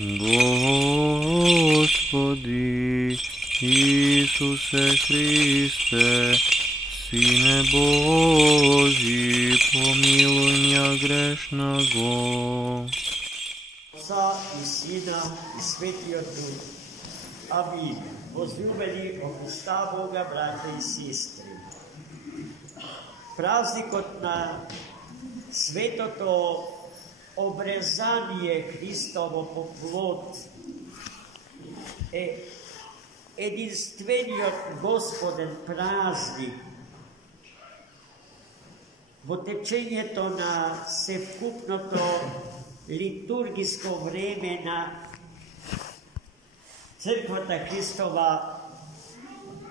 Господи Исусе Христе, Сине Божий, помилуй меня грешного. Отца и Сина и Светия Дух. Аминь. Возлюбени во Христа Бога, братья и сестры. Празникот на светото обрезание Христово по плот е единствениот Господен празник во течењето на севкупното литургиско време на Црквата Христова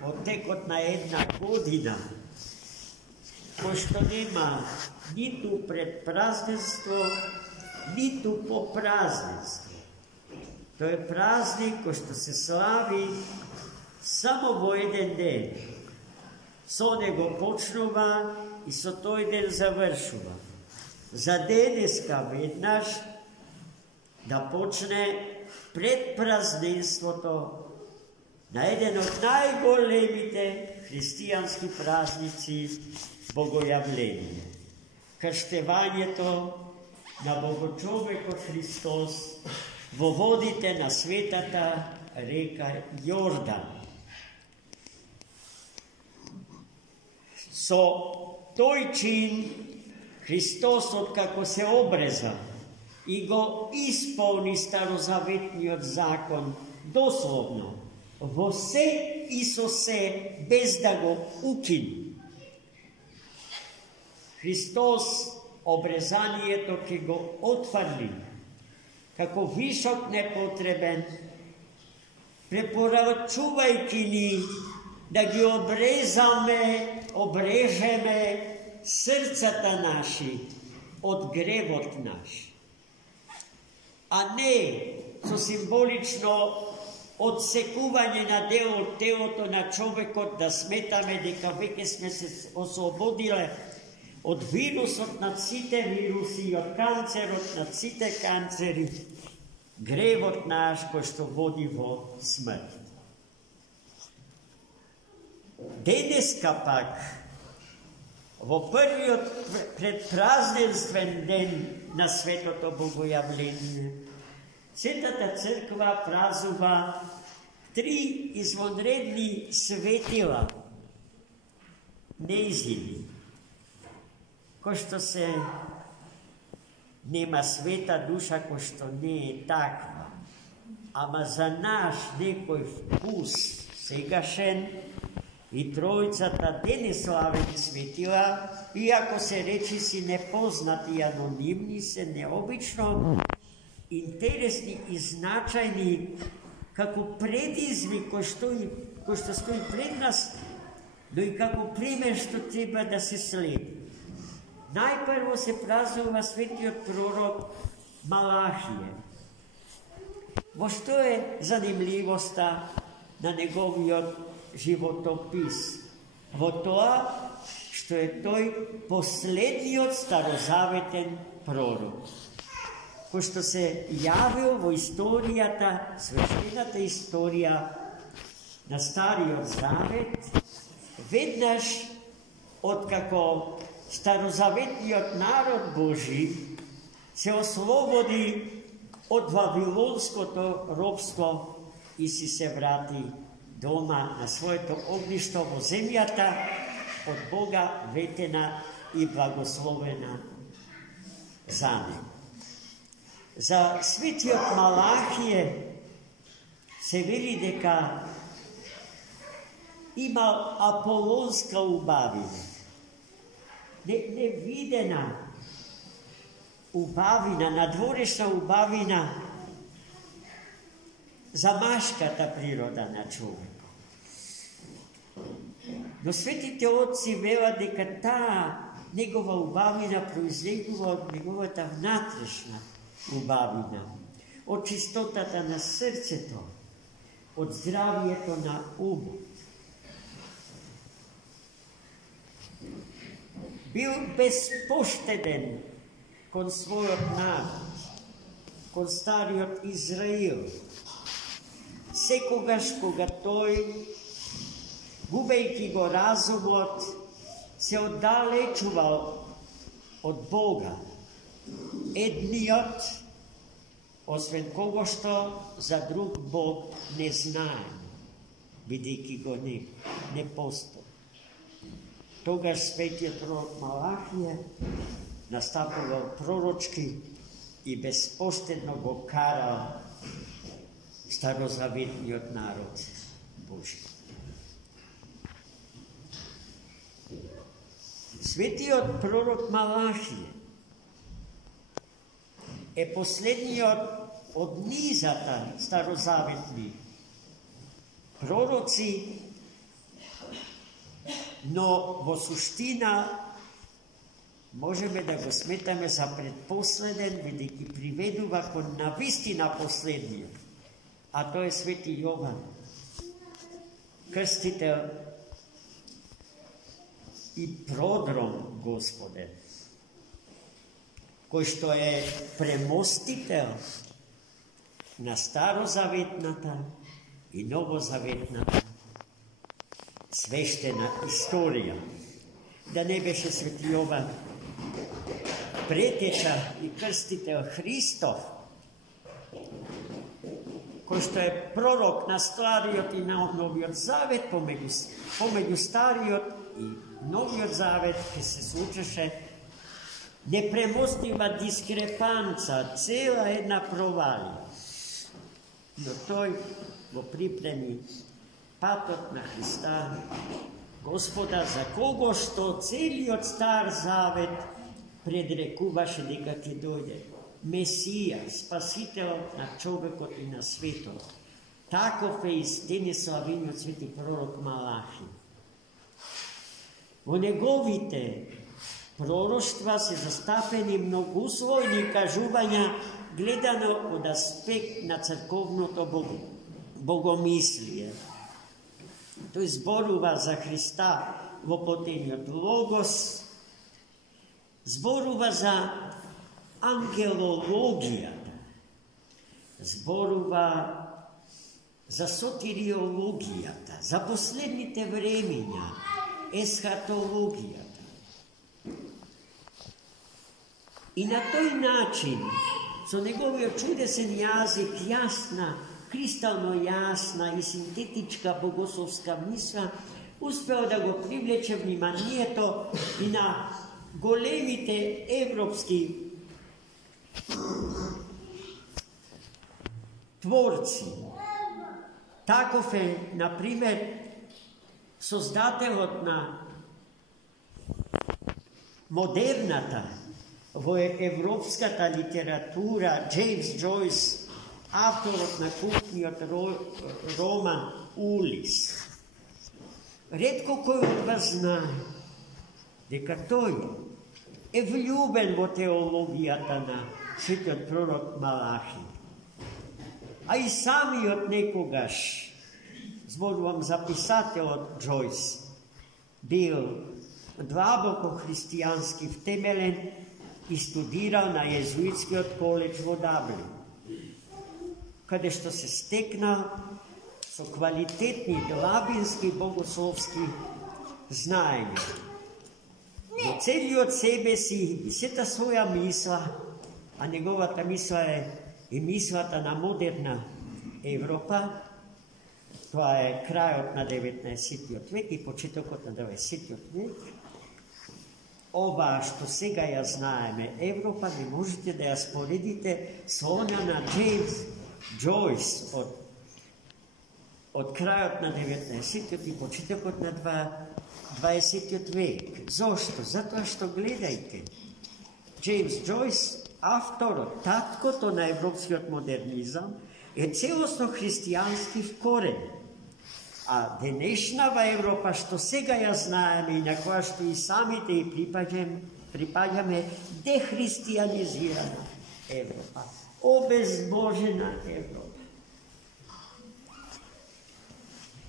во текот на една година, кој што нема ниту пред празненство, ниту по празненство. Тој е празник кој што се слави само во еден ден. Со него почнува и со тој ден завршува. За денеска веднаш да почне пред празненството на еден од најголемите христијански празници Богојавление. Крштевањето на Богочовекот Христос во водите на светата река Јордан. Со тој чин Христос, откако се обреза и го исполни старозаветниот закон дословно, во се и со се, без да го укини. Христос обрезанието ќе го отфрли како вишок непотребен, препорачувајќи ни да ги обрежеме срцата наши од гревот наш, а не со символично одсекување на дел од телото на човекот да сметаме дека веќе сме се ослободиле од вирусот над сите вируси и од канцерот над сите канцери, гревот наш кој што води во смрт. Денеска пак, во првиот предпразненствен ден на светото Богојавление, Светата црква празува 3 извонредни светила, неизини, кој што се нема света душа кој што не е таква, ама за наш некој вкус сегашен и тројцата денеславени светила, иако се речиси непознати и анонимни, се необично интересни и значајни како предизвик кој што стои пред нас, но и како пример што треба да се следи. Најпрво се празнува светиот пророк Малахије. Во што е занимливоста на неговиот животопис? Во тоа што е тој последниот старозаветен пророк, кој што се јавил во историјата, свештената историја на Стариот Завет, веднаш откако старозаветниот народ Божи се ослободи од вавилонското робство и си се врати дома на своето огништо во земјата, од Бога ветена и благословена за него. За светиот Малахије се вели дека имал аполонска убавина, невидена убавина, надворешна убавина за машката природа на човекот. Но светите отци велат дека таа негова убавина произлегува од неговата внатрешна убавина, од чистотата на срцето, од здравието на умот. Бил безпоштеден кон својот народ, кон стариот Израил. Секогаш кога тој, губејќи го разумот, се оддалечувал од Бога. Едниот, освен кого што за друг Бог не знаем, бидејќи го не постои. Тогаш светиот пророк Малахија настапувал пророчки и безпоштедно го карал старозаветниот народ Божи. Светиот пророк Малахија е последниот од низата старозаветни пророци, но во суштина можеме да го сметаме за предпоследен, бидејќи приведува кон навистина последниот, а тој е свети Јован, крстител и продром Господен, кој што е премостител на старозаветната и новозаветната свештена историја. Да не беше свети Јован претеча и крстител Христов, кој што е пророк на Стариот и на Новиот Завет, помеѓу Стариот и Новиот Завет ќе се случеше непремостива дискрепанца, цела една провалија. Но тој го припреми патот на Христа, Господа, за кого што целиот Стар Завет предрекуваше дека ќе дојде Месија, Спасителот на човекот и на светот. Таков е истини славениот свети пророк Малахи. Во неговите пророштва се застапени многуслојни кажувања гледано од аспект на црковното богомислие. Тој зборува за Христа во потениот Логос, зборува за ангелологијата, зборува за сотириологијата, за последните времења, есхатологијата. И на тој начин, со неговиот чудесен јазик, јасна, кристално јасна и синтетичка богословска мисла, успео да го привлече вниманието и на големите европски творци. Таков е, например, создателот на модерната во европската литература Джеймс Джойс, авторот на култниот роман Улис. Ретко кој од вас знае дека тој е влюбен во теологијата на светиот пророк Малахи. А и самиот некогаш, зборувам за писателот Джойс, бил длабоко христијански втемелен и студирал на језуитскиот коледж во Даблин, каде што се стекнал со квалитетни длабински богословски знаења. Во целиот себе си и сета своја мисла, а неговата мисла е и мислата на модерна Европа, тоа е крајот на 19. век и почетокот на 20. век, ова што сега ја знаеме Европа, не можете да ја споредите со она на Джеймс Джойс од крајот на 19. и почетокот на 20. век. Зошто? Затоа што гледајте, Джеймс Джойс, авторот, таткото на европскиот модернизам, е целосно христијански вкорен. А денешнава Европа, што сега ја знаеме и на која што и самите и припаѓаме, дехристијанизирана Европа, обезбожена Европа.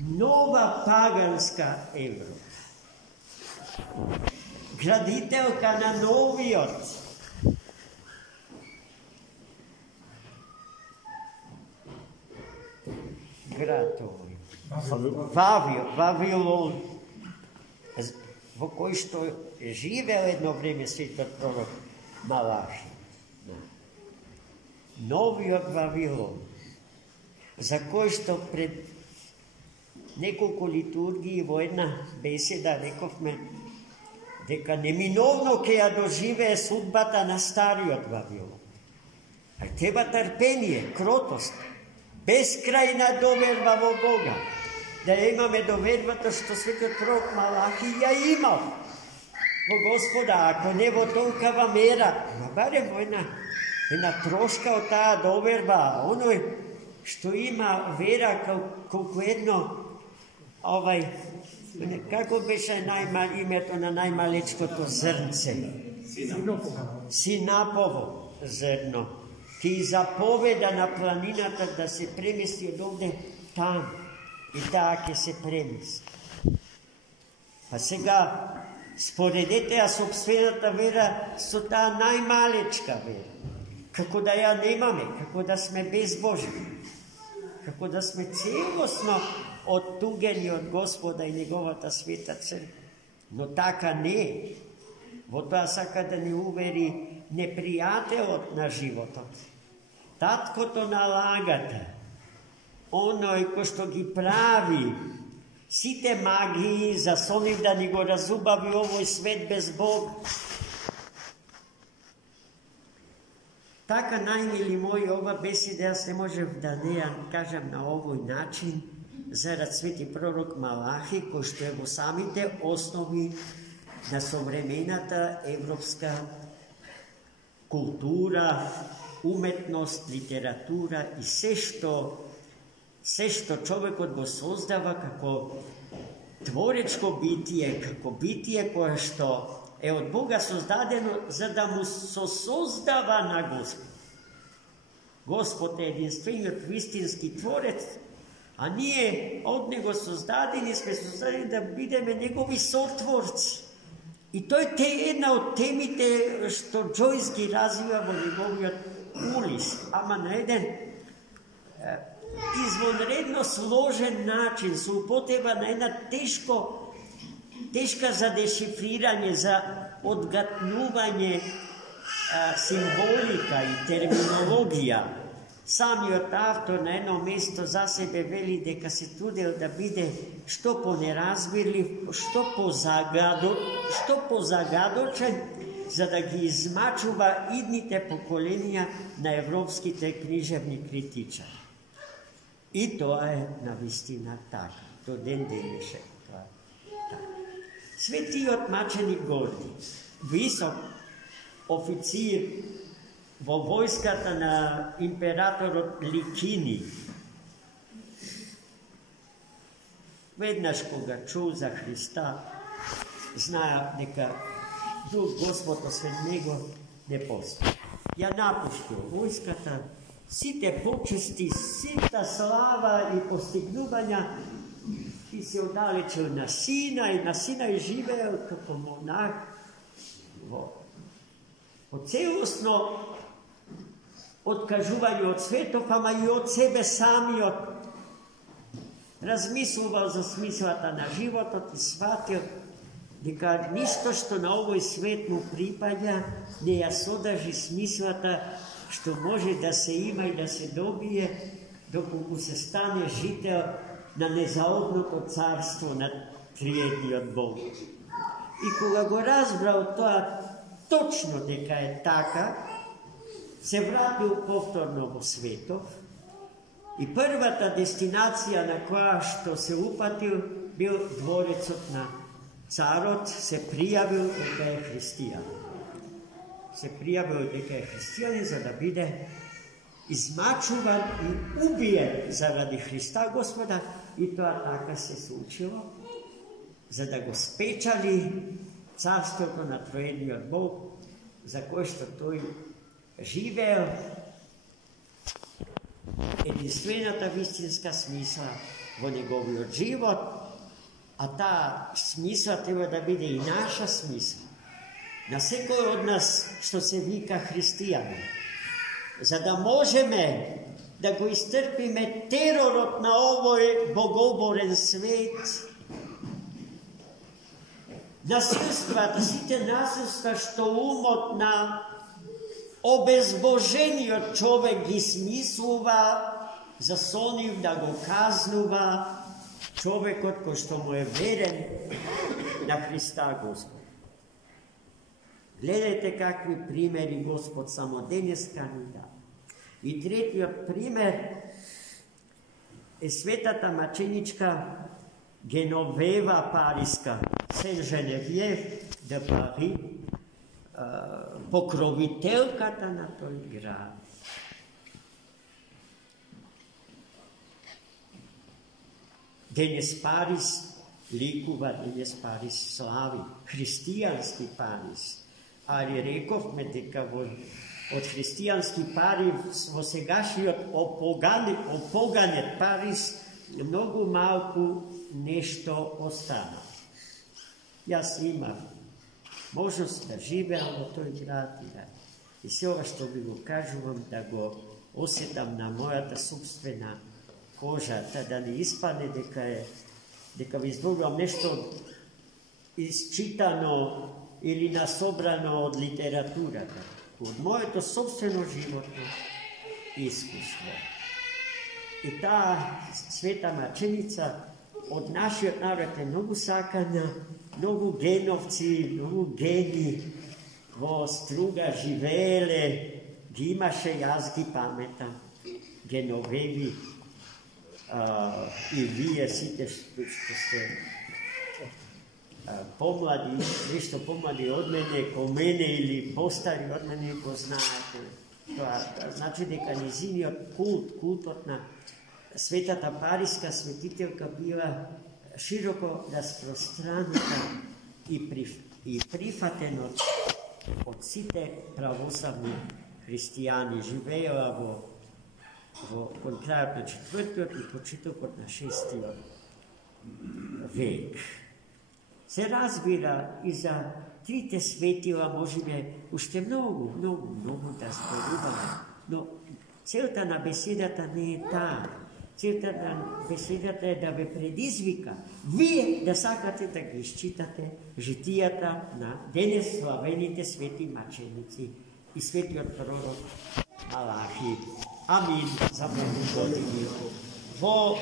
Нова паганска Европа. Градителка на новиот grad ovaj? Vavilon, v kojoj što živeo jedno vrijeme sveti prorok Malahi. Novi od Vavilon, za koji što pred nekoliko liturgiji vojna beseda rekovme, дека неминовно ќе ја доживее судбата на стариот Вавилон. А треба трпение, кротост, безкрајна доверба во Бога. Да ја имаме довербата што светиот пророк Малахи ја имал во Господа, ако не во толкава мера, но барем во една трошка од таа доверба, оној што има вера колку едно како беше името на најмалечкото зрнце? Синапово зрно. Ки заповеда на планината да се премести од овде там. И таа ќе се премести. А сега споредете ја собствената вера со таа најмалечка вера. Како да ја немаме, како да сме безбожни. Како да сме целосно оттугени од Господа и Неговата света црква. Но така не е. Во тоа сака да не увери непријателот на животот. Таткото на лагата. Оној кој што ги прави сите магии за со нив да ни го разубави овој свет без Бог. Така, најмили мои, ова беседа јас не можев да не ја кажам на овој начин, зарад свети пророк Малахи, кој што е во самите основи на современата европска култура, уметност, литература и се што човекот го создава како творечко битие, како битие кое што е од Бога создадено за да му сосоздава на Господ. Господ е единствениот вистински творец, а ние од Него создадени сме создадени да бидеме Негови сотворци. И тој е една од темите што Джойс ги развива во неговиот Улис, ама на еден извонредно сложен начин, со употреба на една тешка за дешифрирање, за одгатнување символика и терминологија. Самиот автор на едно место за себе вели дека се трудел да биде што понеразбирлив, што позагадочен, за да ги измачува идните поколенија на европските книжевни критичари. И тоа е навистина така, до ден денешен. Светиот маченик Горди, висок официр во војската на императорот Ликини, веднаш кога чу за Христа, знаја дека друг Господ освен него не постои. Ја напуштил војската, сите почести, сита слава и постигнувања, и се оддалечил на Сина и живеел како монах во целосно откажување од светов, ама и од себе самиот. Размислувал за смислата на животот и сватил дека ништо што на овој свет му припаѓа не ја содржи смислата што може да се има и да се добие доколку се стане жител на незаобното царство на триедниот Бог. И кога го разбрал тоа точно дека е така, се вратил повторно во светов и првата дестинација на која што се упатил бил дворецот на царот, се пријавил дека е христијан. За да биде измачуван и убиен заради Христа Господа, и тоа така се случило, за да го спечали царството на троедниот Бог, за кој што тој живеел единствената вистинска смисла во неговиот живот, а таа смисла треба да биде и наша смисла. На секој од нас што се вика христијанин, за да можеме да го изтърпиме теророт на овој богоборен свет, насилствата, сите насилства што умот на обезбожениот човек ги смислува, за со нив да го казнува човекот кој што му е верен на Христа Господ. Гледајте какви примери Господ само денеска ни дава. И третиот пример е светата маченичка Геновева Париска, Сен-Женевиев де Пари, покровителката на тој град. Денес Париз ликува, денес Париз слави, христијански Париз. Али рековме дека од христијански Париз во сегашниот опоганет Париз многу малку нешто остана. Јас имам можност да живеам во тој град и се ова што ви го кажувам да го осетам на мојата собствена кожа, да не испадне дека ви изборувам нешто isčitano ili nasobrano od literaturata, od моето собствено животно искуство. И таа света маченица од нашиот народ е многу сакана, многу геновци, многу гени во Струга живееле, ги имаше, јас ги паметам, Геновеви, и вие сите што сте помлади, нешто помлади од мене, ко мене или постари од мене го знаете. Тоа значи дека низиниот култот на светата Париска светителка била широко распространата и прифатен од сите православни христијани. Живеела во крајот на 4-тиот и почетокот на 6-тиот век. Се разбира и за трите светила можеме уште многу да зборуваме, но целта на беседата не е таа. Целта на беседата е да ве предизвика вие да сакате да ги изчитате житијата на денес славените свети маченици и светиот пророк Малахи. Амин. За Богу години. Во